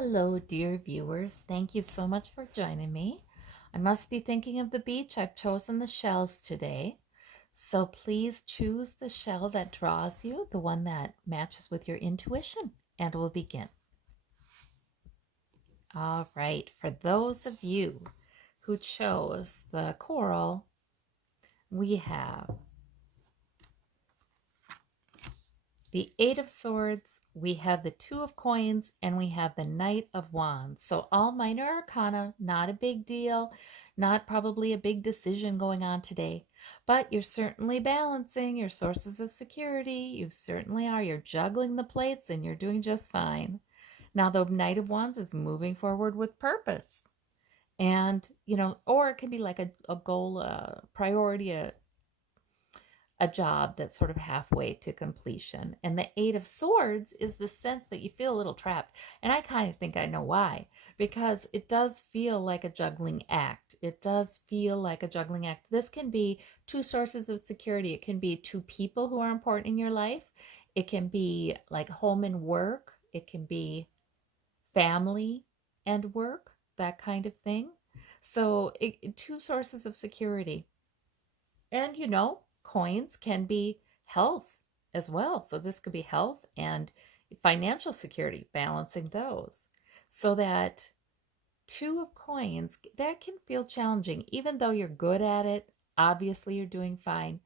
Hello, dear viewers. Thank you so much for joining me. I must be thinking of the beach. I've chosen the shells today. So please choose the shell that draws you, the one that matches with your intuition, and we'll begin. All right, for those of you who chose the coral, we have the Eight of Swords, we have the Two of Coins, and we have the Knight of Wands. So all minor arcana, not a big deal, not probably a big decision going on today, but you're certainly balancing your sources of security. You certainly are. You're juggling the plates and you're doing just fine. Now, the Knight of Wands is moving forward with purpose. And, or it can be like a goal, a priority, a job that's sort of halfway to completion. And the Eight of Swords is the sense that you feel a little trapped. And I kind of think I know why, because it does feel like a juggling act. It does feel like a juggling act. This can be two sources of security. It can be two people who are important in your life. It can be like home and work. It can be family and work, that kind of thing. So two sources of security. And coins can be health as well. So this could be health and financial security, balancing those. So that Two of Coins, that can feel challenging. Even though you're good at it, obviously you're doing fine,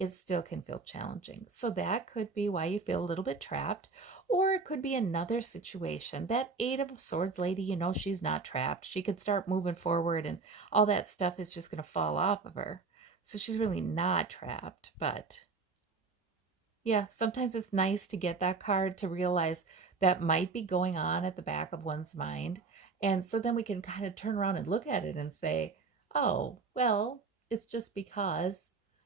it still can feel challenging. So that could be why you feel a little bit trapped. Or it could be another situation. That Eight of Swords lady, she's not trapped. She could start moving forward and all that stuff is just going to fall off of her. So she's really not trapped. But yeah, sometimes it's nice to get that card to realize that might be going on at the back of one's mind. And so then we can kind of turn around and look at it and say, oh, well, it's just because,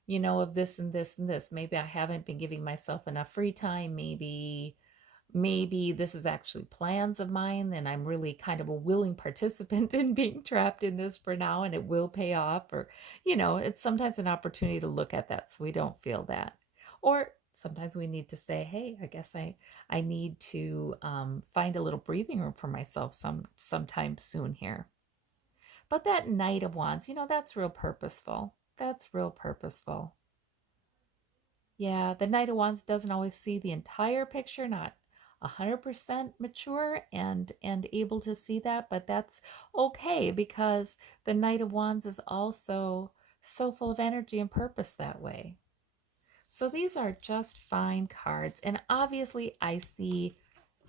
of this and this and this. Maybe I haven't been giving myself enough free time. Maybe this is actually plans of mine and I'm really kind of a willing participant in being trapped in this for now and it will pay off. Or, it's sometimes an opportunity to look at that so we don't feel that. Or sometimes we need to say, hey, I guess I need to find a little breathing room for myself sometime soon here. But that Knight of Wands, that's real purposeful. That's real purposeful. Yeah, the Knight of Wands doesn't always see the entire picture, not 100% mature and able to see that, but that's okay because the Knight of Wands is also so full of energy and purpose that way. So these are just fine cards, and obviously I see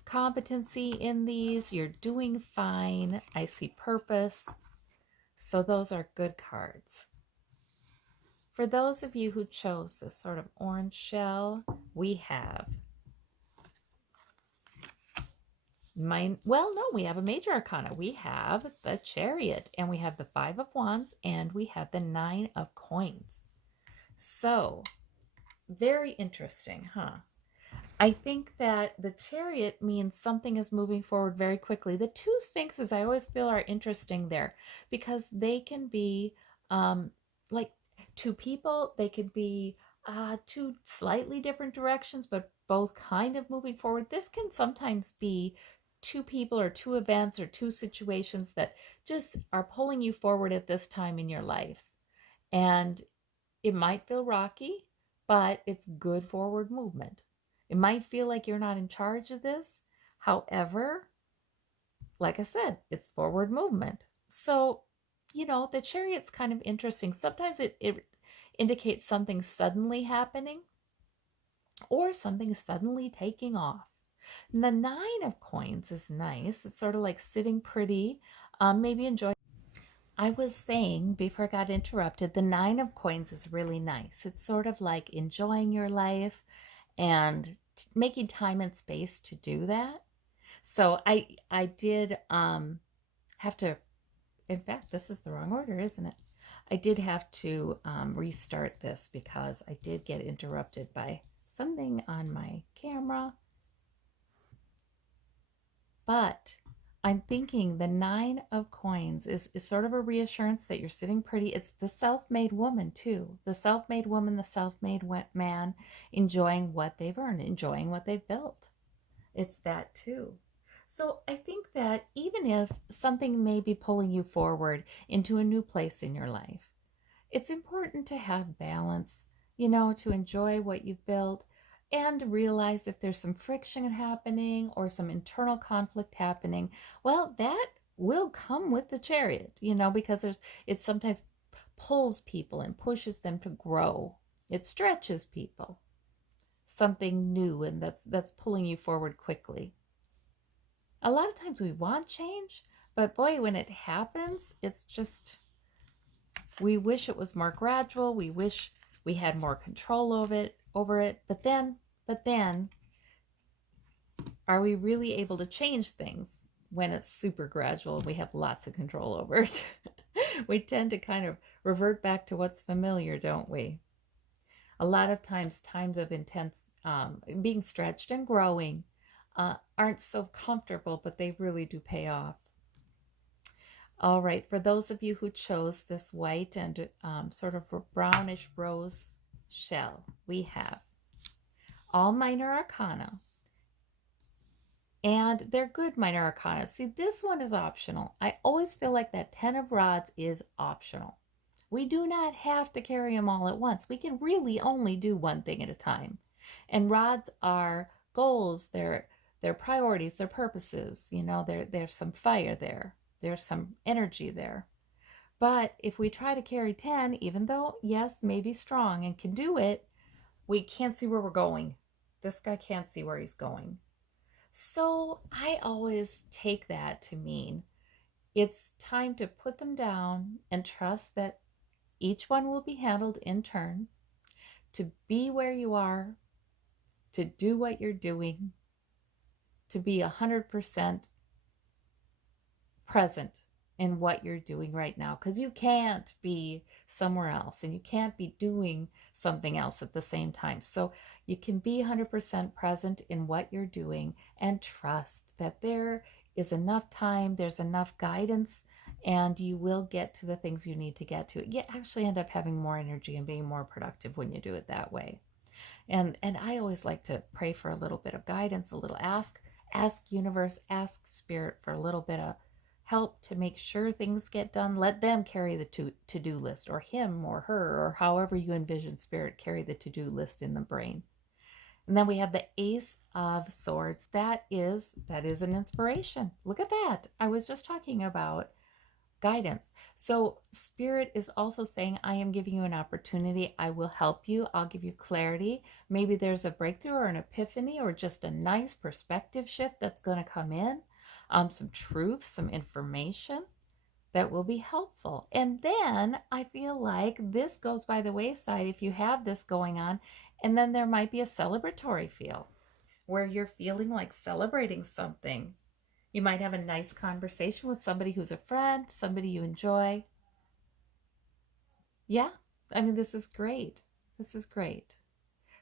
competency in these. You're doing fine. I see purpose. So those are good cards. For those of you who chose this sort of orange shell, we have we have a major arcana. We have the Chariot, and we have the Five of Wands, and we have the Nine of Coins. So, very interesting, huh? I think that the Chariot means something is moving forward very quickly. The two Sphinxes I always feel are interesting there because they can be like two people. They could be two slightly different directions, but both kind of moving forward. This can sometimes be two people or two events or two situations that just are pulling you forward at this time in your life. And it might feel rocky, but it's good forward movement. It might feel like you're not in charge of this. However, like I said, it's forward movement. So, the Chariot's kind of interesting. Sometimes it indicates something suddenly happening or something suddenly taking off. And the Nine of Coins is nice. It's sort of like sitting pretty, maybe enjoy. I was saying before I got interrupted, the Nine of Coins is really nice. It's sort of like enjoying your life and making time and space to do that. So I did have to, in fact, this is the wrong order, isn't it? I did have to restart this because I did get interrupted by something on my camera. But I'm thinking the Nine of Coins is sort of a reassurance that you're sitting pretty. It's the self-made woman too. The self-made woman, the self-made man enjoying what they've earned, enjoying what they've built. It's that too. So I think that even if something may be pulling you forward into a new place in your life, it's important to have balance, to enjoy what you've built and realize if there's some friction happening or some internal conflict happening. Well, that will come with the chariot, because it sometimes pulls people and pushes them to grow. It stretches people. Something new, and that's pulling you forward quickly. A lot of times we want change, but boy, when it happens, it's just, we wish it was more gradual. We wish we had more control over it. But then, are we really able to change things when it's super gradual and we have lots of control over it? We tend to kind of revert back to what's familiar, don't we? A lot of times of intense being stretched and growing aren't so comfortable, but they really do pay off. All right, for those of you who chose this white and sort of brownish rose shell, we have all minor arcana, and they're good minor arcana. See, this one is optional. I always feel like that 10 of rods is optional. We do not have to carry them all at once. We can really only do one thing at a time. And rods are goals, they're priorities, they're purposes. There's some fire there. There's some energy there. But if we try to carry 10, even though, yes, maybe strong and can do it, we can't see where we're going. This guy can't see where he's going. So I always take that to mean it's time to put them down and trust that each one will be handled in turn, to be where you are, to do what you're doing, to be 100% present in what you're doing right now, because you can't be somewhere else and you can't be doing something else at the same time. So you can be 100% present in what you're doing and trust that there is enough time, there's enough guidance, and you will get to the things you need to get to. You actually end up having more energy and being more productive when you do it that way. And I always like to pray for a little bit of guidance, a little ask universe, ask spirit for a little bit of help to make sure things get done. Let them carry the to-do list, or him or her, or however you envision spirit carry the to-do list in the brain. And then we have the Ace of Swords. That is an inspiration. Look at that. I was just talking about guidance. So spirit is also saying, I am giving you an opportunity. I will help you. I'll give you clarity. Maybe there's a breakthrough or an epiphany or just a nice perspective shift that's going to come in. Some truth, some information that will be helpful. And then I feel like this goes by the wayside if you have this going on. And then there might be a celebratory feel where you're feeling like celebrating something. You might have a nice conversation with somebody who's a friend, somebody you enjoy. Yeah, I mean, this is great. This is great.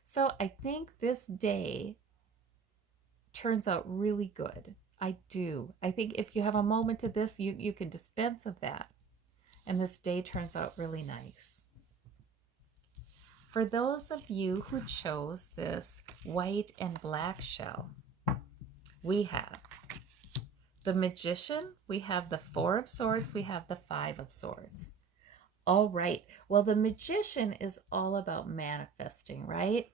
So I think this day turns out really good. I do. I think if you have a moment of this, you can dispense of that. And this day turns out really nice. For those of you who chose this white and black shell, we have the Magician, we have the Four of Swords, we have the Five of Swords. All right. Well, the Magician is all about manifesting, right?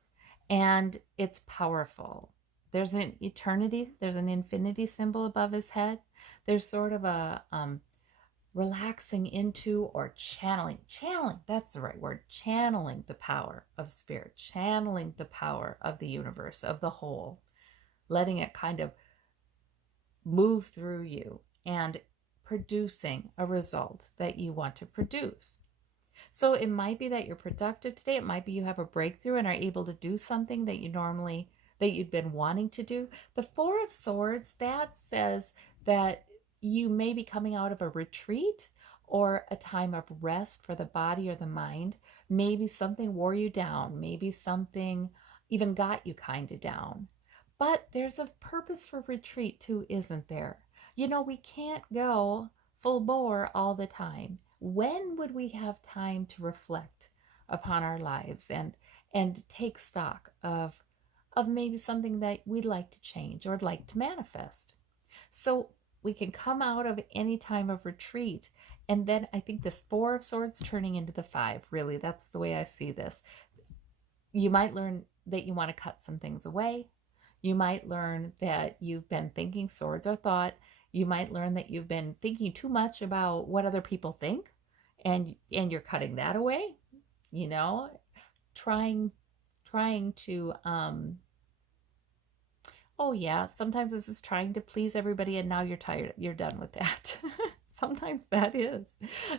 And it's powerful. There's an eternity, there's an infinity symbol above his head. There's sort of a relaxing into or channeling, that's the right word, channeling the power of spirit, channeling the power of the universe, of the whole, letting it kind of move through you and producing a result that you want to produce. So it might be that you're productive today. It might be you have a breakthrough and are able to do something that you'd been wanting to do. The Four of Swords, that says that you may be coming out of a retreat or a time of rest for the body or the mind. Maybe something wore you down. Maybe something even got you kind of down. But there's a purpose for retreat too, isn't there? We can't go full bore all the time. When would we have time to reflect upon our lives and take stock of maybe something that we'd like to change or like to manifest? So we can come out of any time of retreat. And then I think this Four of Swords turning into the Five, really, that's the way I see this. You might learn that you want to cut some things away. You might learn that you've been thinking swords or thought. You might learn that you've been thinking too much about what other people think, and you're cutting that away, you know, trying to oh yeah, sometimes this is trying to please everybody and now you're tired, you're done with that. Sometimes that is.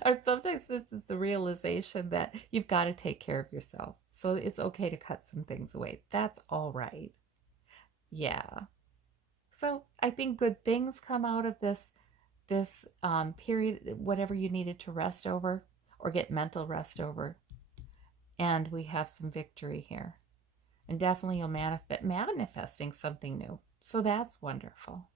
Or sometimes this is the realization that you've got to take care of yourself. So it's okay to cut some things away. That's all right. Yeah. So I think good things come out of this period, whatever you needed to rest over or get mental rest over. And we have some victory here. And definitely you'll manifesting something new. So that's wonderful.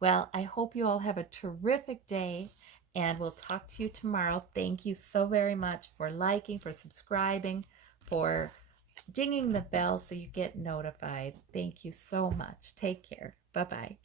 Well, I hope you all have a terrific day, and we'll talk to you tomorrow. Thank you so very much for liking, for subscribing, for dinging the bell so you get notified. Thank you so much. Take care. Bye-bye.